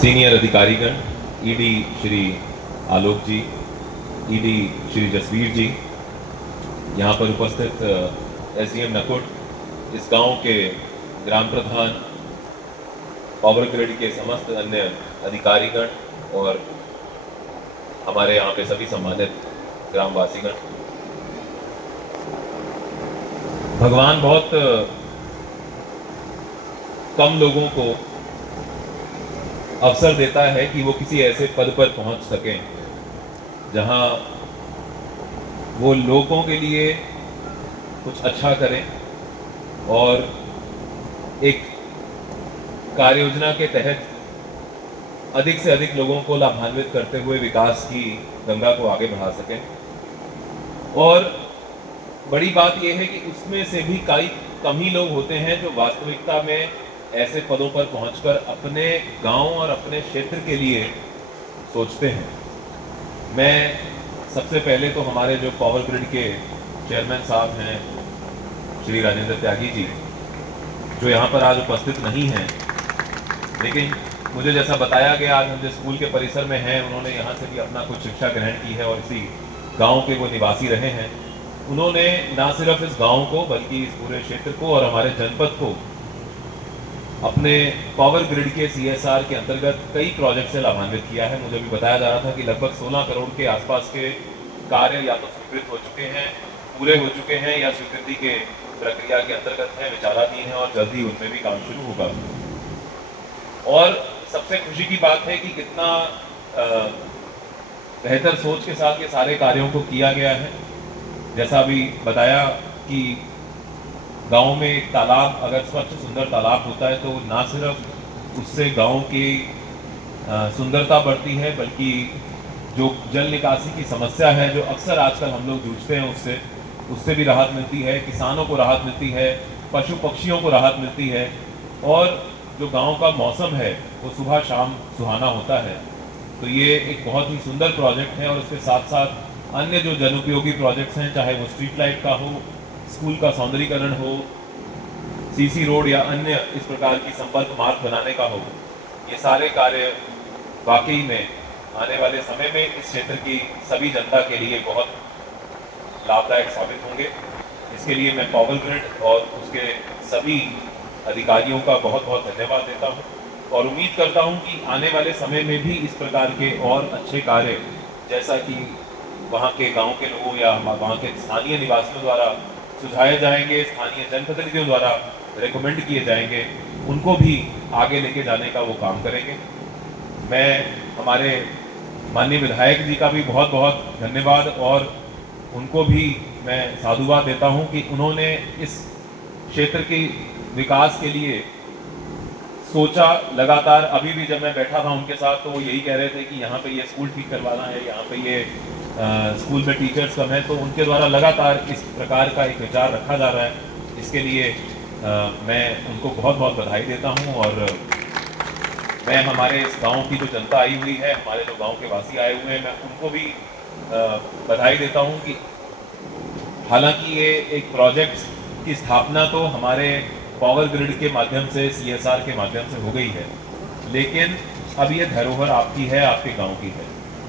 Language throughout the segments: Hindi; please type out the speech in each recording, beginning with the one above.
सीनियर अधिकारीगण, ईडी श्री आलोक जी, ईडी श्री जसवीर जी, यहाँ पर उपस्थित एसडीएम नकुट, इस गांव के ग्राम प्रधान, पावर ग्रिड के समस्त अन्य अधिकारीगण और हमारे यहाँ पे सभी सम्मानित ग्रामवासीगण। भगवान बहुत कम लोगों को अवसर देता है कि वो किसी ऐसे पद पर पहुंच सकें जहां वो लोगों के लिए कुछ अच्छा करें और एक कार्य योजना के तहत अधिक से अधिक लोगों को लाभान्वित करते हुए विकास की गंगा को आगे बढ़ा सकें। और बड़ी बात यह है कि उसमें से भी कई कम ही लोग होते हैं जो वास्तविकता में ऐसे पदों पर पहुंचकर अपने गांव और अपने क्षेत्र के लिए सोचते हैं। मैं सबसे पहले तो हमारे जो पावर ग्रिड के चेयरमैन साहब हैं श्री राजेंद्र त्यागी जी, जो यहाँ पर आज उपस्थित नहीं हैं, लेकिन मुझे जैसा बताया गया आज हम जिस स्कूल के परिसर में हैं, उन्होंने यहाँ से भी अपना कुछ शिक्षा ग्रहण की है और इसी गांव के वो निवासी रहे हैं। उन्होंने ना सिर्फ इस गांव को बल्कि इस पूरे क्षेत्र को और हमारे जनपद को अपने पावर ग्रिड के CSR के अंतर्गत कई प्रोजेक्ट से लाभान्वित किया है। मुझे भी बताया जा रहा था कि लगभग 16 करोड़ के आसपास के कार्य या तो स्वीकृत हो चुके हैं, पूरे हो चुके हैं या स्वीकृति के प्रक्रिया के अंतर्गत है, विचाराधीन है और जल्द ही उनमें भी काम शुरू होगा। और सबसे खुशी की बात है कि कितना बेहतर सोच के साथ ये सारे कार्यों को किया गया है। जैसा अभी बताया कि गांव में एक तालाब अगर स्वच्छ सुंदर तालाब होता है तो ना सिर्फ उससे गांव की सुंदरता बढ़ती है, बल्कि जो जल निकासी की समस्या है जो अक्सर आजकल हम लोग जूझते हैं उससे भी राहत मिलती है, किसानों को राहत मिलती है, पशु पक्षियों को राहत मिलती है और जो गांव का मौसम है वो सुबह शाम सुहाना होता है। तो ये एक बहुत ही सुंदर प्रोजेक्ट है और उसके साथ साथ अन्य जो जनोपयोगी प्रोजेक्ट्स हैं, चाहे वो स्ट्रीट लाइट का हो, स्कूल का सौंदर्यीकरण हो, सीसी रोड या अन्य इस प्रकार की संपर्क मार्ग बनाने का हो, ये सारे कार्य वाकई में आने वाले समय में इस क्षेत्र की सभी जनता के लिए बहुत लाभदायक साबित होंगे। इसके लिए मैं पावर ग्रिड और उसके सभी अधिकारियों का बहुत बहुत धन्यवाद देता हूँ और उम्मीद करता हूँ कि आने वाले समय में भी इस प्रकार के और अच्छे कार्य, जैसा कि वहाँ के गांव के लोगों या वहाँ के स्थानीय निवासियों द्वारा सुझाए जाएंगे, स्थानीय जनप्रतिनिधियों द्वारा रेकमेंड किए जाएंगे, उनको भी आगे लेके जाने का वो काम करेंगे। मैं हमारे माननीय विधायक जी का भी बहुत बहुत धन्यवाद और उनको भी मैं साधुवाद देता हूं कि उन्होंने इस क्षेत्र की विकास के लिए सोचा लगातार। अभी भी जब मैं बैठा था उनके साथ तो वो यही कह रहे थे कि यहाँ पे ये स्कूल ठीक करवाना है, यहाँ पे ये स्कूल में टीचर्स कम है, तो उनके द्वारा लगातार इस प्रकार का एक विचार रखा जा रहा है। इसके लिए मैं उनको बहुत बहुत बधाई देता हूँ और मैं हमारे इस गांव की जो जनता आई हुई है, हमारे जो गांव के वासी आए हुए हैं, मैं उनको भी बधाई देता हूँ कि हालांकि ये एक प्रोजेक्ट की स्थापना तो हमारे पावर ग्रिड के माध्यम से, CSR के माध्यम से हो गई है, लेकिन अब ये धरोहर आपकी है, आपके गांव की है।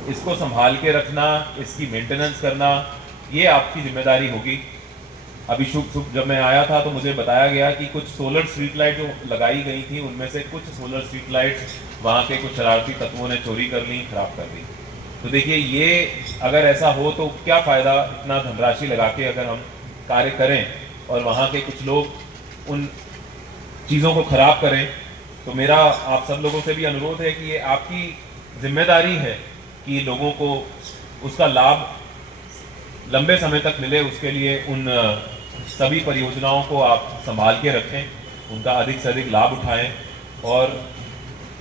इसको संभाल के रखना, इसकी मेंटेनेंस करना, ये आपकी जिम्मेदारी होगी। अभी शुभ जब मैं आया था तो मुझे बताया गया कि कुछ सोलर स्ट्रीट लाइट जो लगाई गई थी, उनमें से कुछ सोलर स्ट्रीट लाइट्स वहाँ के कुछ शरारती तत्वों ने चोरी कर ली, खराब कर दी। तो देखिए, ये अगर ऐसा हो तो क्या फ़ायदा इतना धनराशि लगा के अगर हम कार्य करें और वहाँ के कुछ लोग उन चीज़ों को खराब करें। तो मेरा आप सब लोगों से भी अनुरोध है कि ये आपकी जिम्मेदारी है कि लोगों को उसका लाभ लंबे समय तक मिले, उसके लिए उन सभी परियोजनाओं को आप संभाल के रखें, उनका अधिक से अधिक लाभ उठाएं और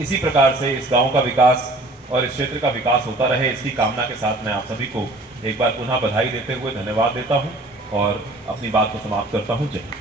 इसी प्रकार से इस गांव का विकास और इस क्षेत्र का विकास होता रहे, इसकी कामना के साथ मैं आप सभी को एक बार पुनः बधाई देते हुए धन्यवाद देता हूं और अपनी बात को समाप्त करता हूं। जय हिंद।